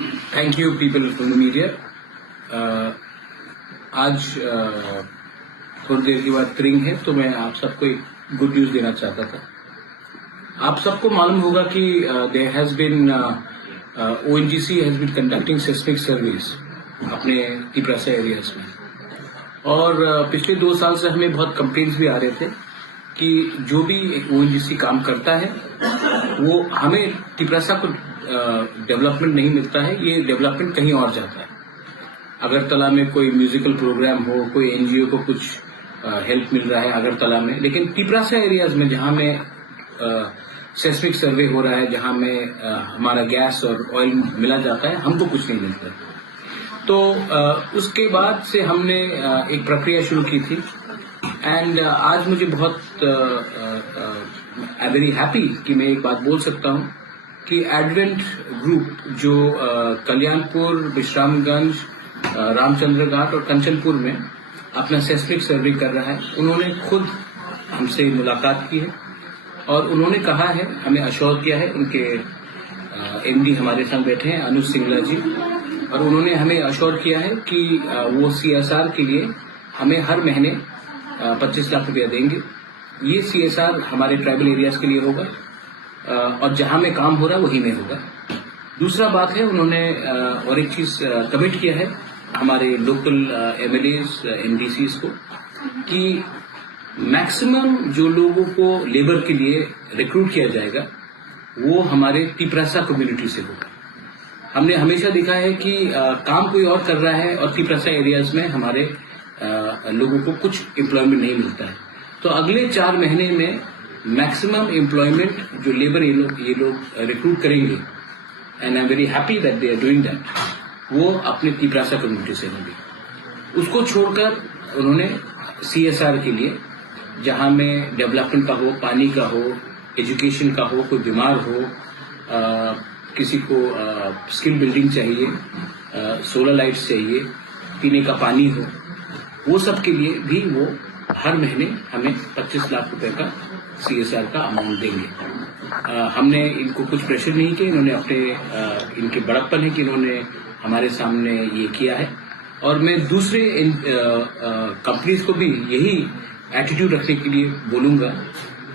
Thank you people from the media. आज थोड़ी देर के बाद ट्रिंग है, तो मैं आप सबको एक गुड न्यूज देना चाहता था। आप सबको मालूम होगा कि there has been ONGC has been conducting seismic surveys अपने तिपरासा एरियाज में, और पिछले 2 साल से हमें बहुत कंप्लेंट्स भी आ रहे थे कि जो भी ONGC काम करता है वो हमें तिपरासा को डेवलपमेंट नहीं मिलता है, ये डेवलपमेंट कहीं और जाता है। अगरतला में कोई म्यूजिकल प्रोग्राम हो, कोई NGO को कुछ हेल्प मिल रहा है अगरतला में, लेकिन तिपरासा एरियाज में जहां में सेस्मिक सर्वे हो रहा है, जहां में हमारा गैस और ऑयल मिला जाता है, हमको कुछ नहीं मिलता। तो उसके बाद से हमने एक प्रक्रिया शुरू की थी, एंड आज मुझे बहुत वेरी हैप्पी कि मैं एक बात बोल सकता हूं कि एडवेंट ग्रुप जो कल्याणपुर, विश्रामगंज, रामचंद्र घाट और कंचनपुर में अपना सेस्मिक सर्वे कर रहा है, उन्होंने खुद हमसे मुलाकात की है और उन्होंने कहा है, हमें अश्योर किया है, उनके MD हमारे साथ बैठे हैं अनुज सिंगला जी, और उन्होंने हमें अश्योर किया है कि वो CSR के लिए हमें हर महीने 25 लाख रुपया देंगे। ये CSR हमारे ट्राइबल एरियाज के लिए होगा और जहां में काम हो रहा है वहीं में होगा। दूसरा बात है, उन्होंने और एक चीज कमिट किया है हमारे लोकल MLAs, MDCs को कि मैक्सिमम जो लोगों को लेबर के लिए रिक्रूट किया जाएगा वो हमारे तिपरासा कम्युनिटी से होगा। हमने हमेशा देखा है कि काम कोई और कर रहा है और तिपरासा एरियाज में हमारे लोगों को कुछ एम्प्लॉयमेंट नहीं मिलता है। तो अगले 4 महीने में मैक्सिमम एम्प्लॉयमेंट जो लेबर ये लोग रिक्रूट करेंगे, and I am very happy that they are doing that, वो अपने तिपरासा कम्युनिटी से होंगे। उसको छोड़कर उन्होंने CSR के लिए जहां में डेवलपमेंट का हो, पानी का हो, एजुकेशन का हो, कोई बीमार हो, किसी को स्किल बिल्डिंग चाहिए, सोलर लाइट्स चाहिए, पीने का पानी हो, वो सब के लिए भी वो हर महीने हमें 25 लाख रुपए का CSR का अमाउंट देंगे। हमने इनको कुछ प्रेशर नहीं किया, इन्होंने अपने इनके बड़प्पन है कि इन्होंने हमारे सामने ये किया है, और मैं दूसरे कंपनीज को भी यही एटीट्यूड रखने के लिए बोलूंगा,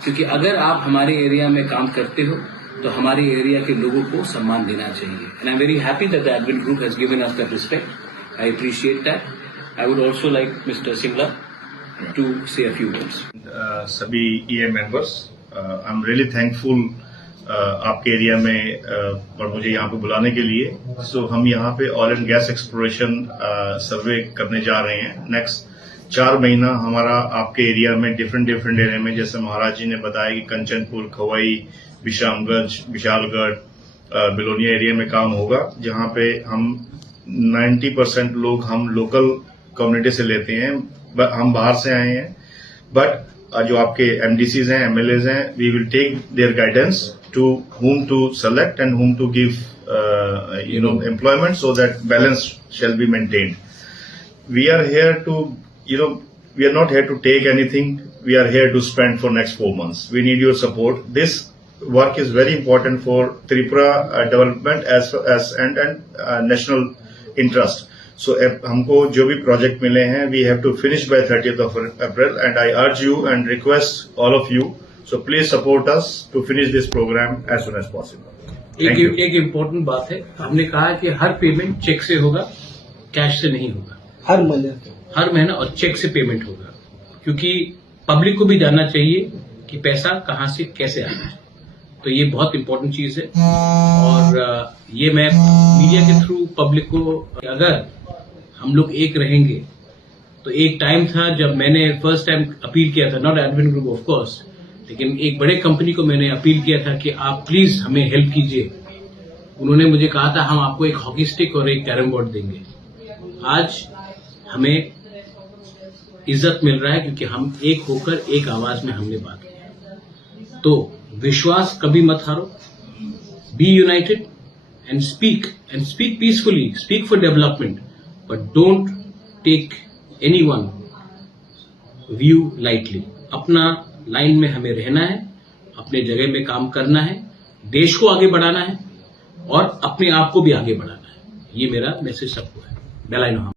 क्योंकि अगर आप हमारे एरिया में काम करते हो तो हमारे एरिया के लोगों को सम्मान देना चाहिए। And I am very happy that the advent group has given us that respect. I appreciate that. I would also like mister Singla to say a few words. सभी EA members, I'm really thankful आपके area में और मुझे यहाँ पे बुलाने के लिए। So हम यहाँ पे ऑयल एंड गैस एक्सप्लोरेशन सर्वे करने जा रहे हैं। नेक्स्ट 4 महीना हमारा आपके एरिया में डिफरेंट एरिया में, जैसे महाराज जी ने बताया कि कंचनपुर, खवई, विश्रामगंज, विशालगढ़, बिलोनिया एरिया में काम होगा, जहाँ पे हम 90% लोग हम लोकल कम्युनिटी से लेते हैं, हम बाहर से आए हैं, बट जो आपके MDCs हैं, MLAs हैं, we will take their guidance to whom to select and whom to give employment so that balance shall be maintained. We are here to, we are not here to take anything, we are here to spend for next 4 months. We need your support. This work is very important for Tripura development and national interest. So हमको जो भी project मिले हैं, we have to finish by 30th of April, and I urge you and request all of you, so please support us to finish this program as soon as possible. एक important बात है, हमने कहा कि हर payment check से होगा, cash से नहीं होगा। हर महीना और चेक से पेमेंट होगा, क्योंकि पब्लिक को भी जानना चाहिए कि पैसा कहाँ से कैसे आना है। तो ये बहुत इम्पोर्टेंट चीज है, और ये मैं मीडिया के थ्रू पब्लिक को, अगर हम लोग एक रहेंगे, तो एक टाइम था जब मैंने फर्स्ट टाइम अपील किया था, not advent group of course, लेकिन एक बड़े कंपनी को मैंने अपील किया था कि आप प्लीज हमें हेल्प कीजिए। उन्होंने मुझे कहा था हम आपको एक हॉकी स्टिक और एक कैरम बोर्ड देंगे। आज हमें इज्जत मिल रहा है क्योंकि हम एक होकर एक आवाज में हमने बात की। तो विश्वास कभी मत हारो, be united and speak peacefully, speak for development, but don't take anyone view lightly. अपना लाइन में हमें रहना है, अपने जगह में काम करना है, देश को आगे बढ़ाना है और अपने आप को भी आगे बढ़ाना है। ये मेरा मैसेज सबको है। Bell icon